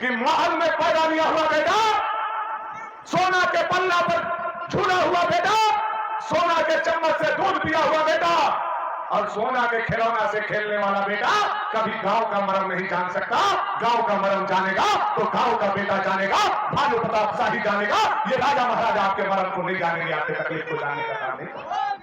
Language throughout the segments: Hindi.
कि महल में पैदा लिया हुआ बेटा, सोना के पल्ला पर झूला हुआ बेटा, सोना के चम्मच से दूध पिया हुआ बेटा और सोना के खिलौना से खेलने वाला बेटा कभी गांव का मरम नहीं जान सकता। गांव का मरम जानेगा तो गांव का बेटा जानेगा, भानु प्रताप शाही जानेगा। ये राजा महाराजा आपके मरम को नहीं जानेंगे, आपके तकलीफ को जानने का काम नहीं।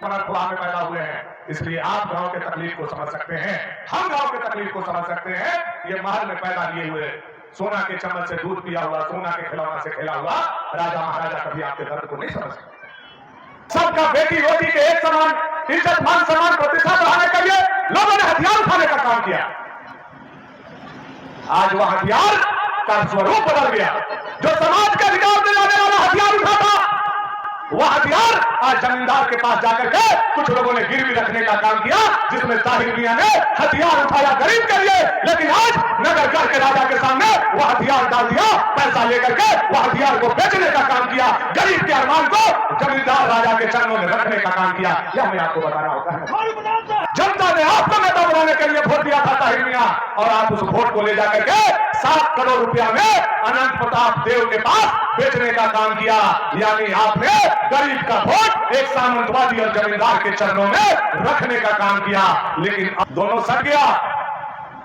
मरखुआ में पैदा हुए हैं, इसलिए आप गांव के तकलीफ को समझ सकते हैं, हम गांव के तकलीफ को समझ सकते हैं। ये महल में पैदा लिए हुए, सोना के चम्मच से दूध पिया हुआ, सोना के खिलौना से खेला हुआ राजा महाराजा कभी आपके दर्द को नहीं समझ सकते। सबका बेटी रोटी के एक समान इज्जत मान सम्मान प्रतिष्ठा बढ़ाने के लिए लोगों ने हथियार उठाने का काम किया। आज वह हथियार का स्वरूप बदल गया। जो समाज का अधिकार दिलाने वाला हथियार उठाता, वह हथियार आज जमींदार के पास जाकर के कुछ लोगों ने गिरवी रखने का काम किया, जिसमें ताहिर मियां ने हथियार उठाया गरीब के लिए, लेकिन आज नगरगढ़ के राजा के सामने वह हथियार डाल दिया, पैसा लेकर के वह हथियार को बेचने का काम किया, गरीब के अरमान को जमींदार राजा के चरणों में रखने का काम किया। यह हमें आपको बताना होता है। जनता ने आपको नेता बनाने के लिए वोट दिया था ताहिर मियां, और आप उस वोट को ले जाकर के 7 करोड़ रुपया में अनंत प्रताप देव के पास बेचने का काम किया। यानी आपने गरीब का वोट एक सामंतवादी और जमींदार के चरणों में रखने का काम किया। लेकिन अब दोनों सड़ गया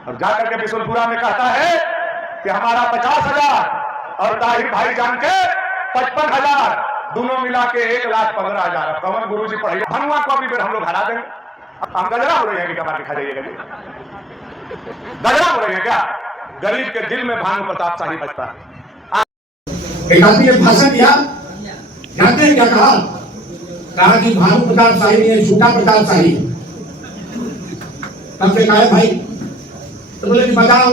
और जाकर के बिशुनपुरा में कहता है कि हमारा 50,000 और ताहिर भाई जान के 55,000, दोनों मिला के 1,15,000। कौन गुरु जी पढ़ाई हनुआ को अभी फिर हम लोग हरा देंगे। हम गजरा हो रहे हैं कि कमा के खा जाइएगा जी, गजरा हो रहे हैं क्या? गरीब के दिल में भानु प्रताप शाही बचता है। एक आदमी ने भाषण दिया, जानते हैं क्या कहा? कहा कि भानु प्रताप शाही ने झूठा प्रताप शाही। तब से कहा भाई, तो बोले कि बताओ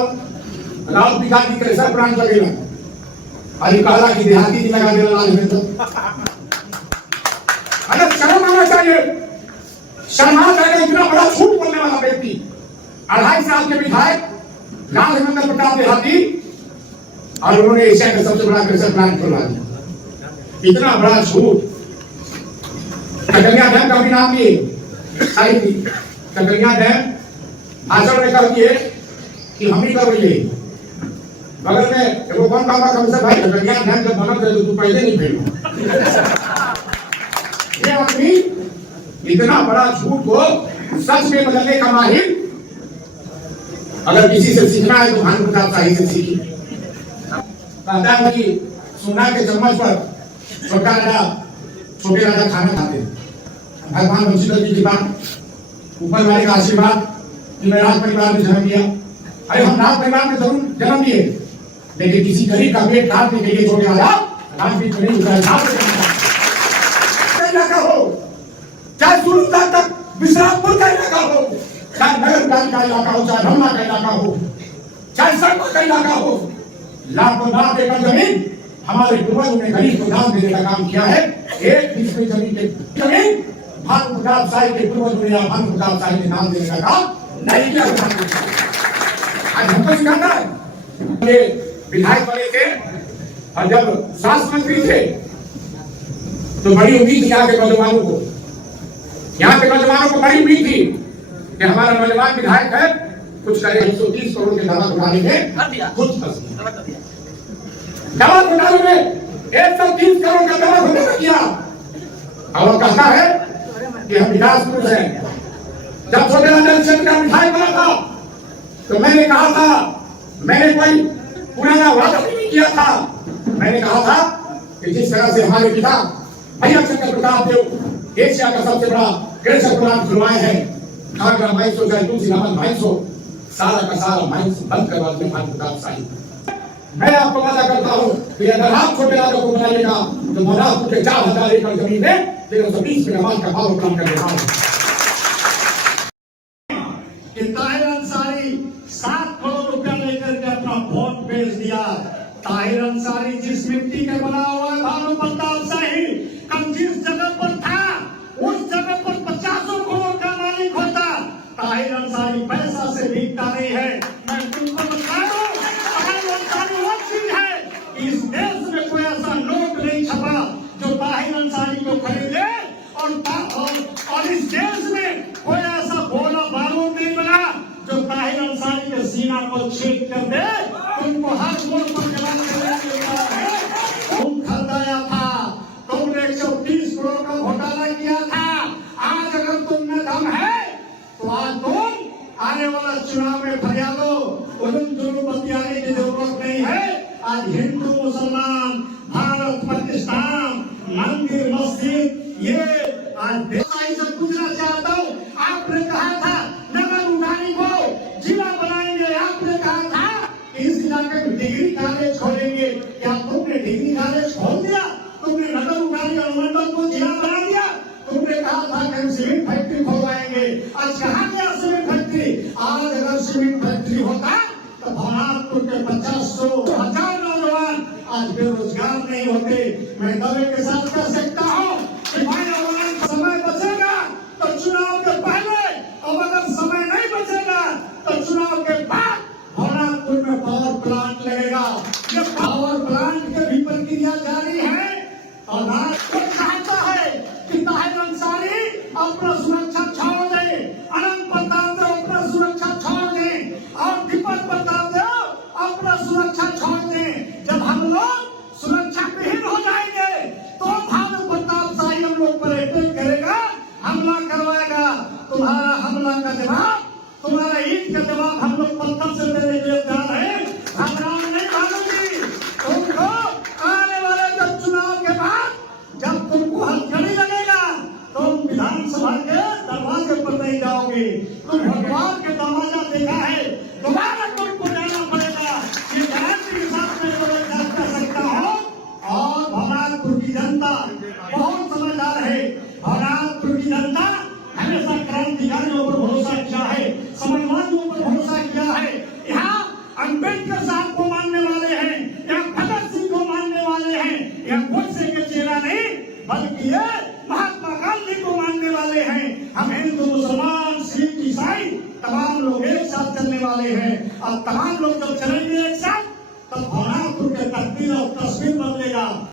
राउत पिता की कैसा प्राण लगेगा? अरे कहला कि देहाती जी लगा देना लाल में तो अरे शर्म आना चाहिए। शर्मा जाएगा इतना बड़ा झूठ बोलने वाला व्यक्ति। 2.5 साल के विधायक लाल हेमंत प्रताप देहाती, और उन्होंने एशिया का सबसे बड़ा कृषि प्लांट खुलवा दिया। इतना बड़ा झूठ। कटरिया डैम का भी नाम लिए कटरिया डैम भाषण में कह दिए कि हम ही कर रही है। बगल में वो कौन काम का भाई कटरिया डैम जब बना तो तू पहले नहीं फेंको। ये आदमी इतना बड़ा झूठ को सच में बदलने का माहिर। अगर किसी से सीखना है तो भानु प्रताप शाही से सीखिए। कहता है कि सोना के चम्मच पर छोटे राजा खाना खाते हैं। भगवान बंशीधर की कृपा, ऊपर वाले का आशीर्वाद कि मैं राज परिवार में जन्म लिया। अरे हम राज परिवार में जरूर जन्म लिए, लेकिन किसी गरीब का पेट काटने के लिए छोटे राजा राजनीति में नहीं उतरा। इलाका हो, चाहे सुल्तान तक विश्रामपुर का इलाका हो, चाहे नगर का इलाका हो, चाहे भरमा का इलाका हो, चाहे सड़कों का इलाका हो, लाखों लाख एकड़ जमीन हमारे पूर्वजों ने गरीब को दान देने का काम किया है। 1 फीसदी जमीन भानु प्रताप शाही के पूर्वजों ने भानु प्रताप शाही ने दान देने का काम नहीं किया। आज हमको सिखाता है। ये विधायक बने थे और जब स्वास्थ्य मंत्री थे तो बड़ी उम्मीद थी यहाँ के नौजवानों को, बड़ी उम्मीद थी कि हमारा नौजवान विधायक है, कुछ करे। 130 करोड़ के दवा घोटाले में खुद फंस गया। दवा घोटाले में 130 करोड़ का दवा घोटाला किया और वो कहता है कि हम विकास पुरुष हैं। जब छोटे राजा क्षेत्र का विधायक बना था तो मैंने कहा था, मैंने कोई पुराना वादा नहीं किया था। मैंने कहा था कि जिस तरह से हमारे पिता भैया शंकर प्रताप देव एशिया का सबसे बड़ा कृषि प्लांट खुलवाए हैं, खागरा माइंस हो चाहे तुलसीराम माइंस हो, सारा का सारा माइंस बंद करवा दिया भानु प्रताप शाही। मैं आपको वादा करता हूँ कि अगर आप छोटे राजा को बनाइएगा तो मदारपुर के 4,000 एकड़ जमीन में 120 मेगावाट का पावर प्लांट कर देगा। ताहिर अंसारी 7 करोड़ रुपया लेकर के अपना वोट बेच दिया। ताहिर अंसारी जिस मिट्टी के बना हुआ है भानु प्रताप शाही, कल जिस जगह पर था उस जगह पर 50 करोड़ का मालिक होता। ताहिर अंसारी पैसा से बिकता नहीं है। मैं तुमको बता दूं, ताहिर अंसारी वो चीज है, इस देश में कोई ऐसा नोट नहीं छपा जो ताहिर अंसारी को खरीदे, और इस देश में कोई ऐसा भोला बारूद नहीं बना जो ताहिर अंसारी के सीना को छेद कर दे। तुमको हर मोड़ पर आज हिंदू मुसलमान, भारत पाकिस्तान, मंदिर मस्जिद, ये आज देसाई से पूछना चाहता हूँ, आपने कहा था नगर उठानी को जिला बनाएंगे, आपने कहा था कि इस इलाके में डिग्री कॉलेज खोलेंगे, क्या तुमने डिग्री कॉलेज खोल दिया? तुमने नगर उठानी अनुमंडल को जिला बना दिया? तुमने कहा था कि हम सीमेंट फैक्ट्री खोलवाएंगे, आज कहाँ गया सीमेंट फैक्ट्री? आज अगर सीमेंट फैक्ट्री होता तो भवनाथपुर के 50-100,000 नौजवान आज बेरोजगार नहीं होते। मैं दावे के साथ कह सकता हूँ कि भाई अगर समय बचेगा तो चुनाव के पहले, और अगर समय नहीं बचेगा तो चुनाव के बाद भवनाथपुर में पावर प्लांट लगेगा। ये पावर प्लांट की भी प्रक्रिया जारी है और राष्ट्र चाहता है कि ताहिर अंसारी अपना सुरक्षा छोड़ दे, अनंत प्रताप देव अपना सुरक्षा छोड़ दे और दीपक प्रताप देव अपना सुरक्षा छोड़ दे। जब हम लोग सुरक्षा विहीन हो जाएंगे तो भानु प्रताप शाही हम लोग पर अटैक करेगा, हमला करवाएगा। तुम्हारा हमला का जवाब, तुम्हारा ईद का जवाब हम लोग पत्थर से देने के लिए तैयार है। घबराओ नहीं भानुजी, तुमको आने वाले जब चुनाव के बाद जब तुमको हथकड़ी लगेगा तुम विधानसभा के दरवाजे पर नहीं जाओगे। तुम भगवान के दरवाजा देखा है, दोबारा तुमको जाना पड़ेगा। ये गारंटी के साथ मैं कह सकता हूँ। और भवनाथपुर की जनता बहुत समझदार है। भवनाथपुर की जनता हमेशा क्रांतिकारियों पर भरोसा किया है, समाजवादियों पर भरोसा किया है। यहाँ अम्बेडकर साहब को मानने वाले हैं, यहाँ भगत सिंह को मानने वाले हैं, यहाँ गोडसे के चेहरा नहीं बल्कि ये महात्मा गांधी को मानने वाले हैं। हम हिंदू मुसलमान सिख ईसाई तमाम लोग एक साथ चलने वाले हैं और तमाम लोग जब चलेंगे एक साथ तब भवनाथपुर के तकदीर और तस्वीर बदलेगा।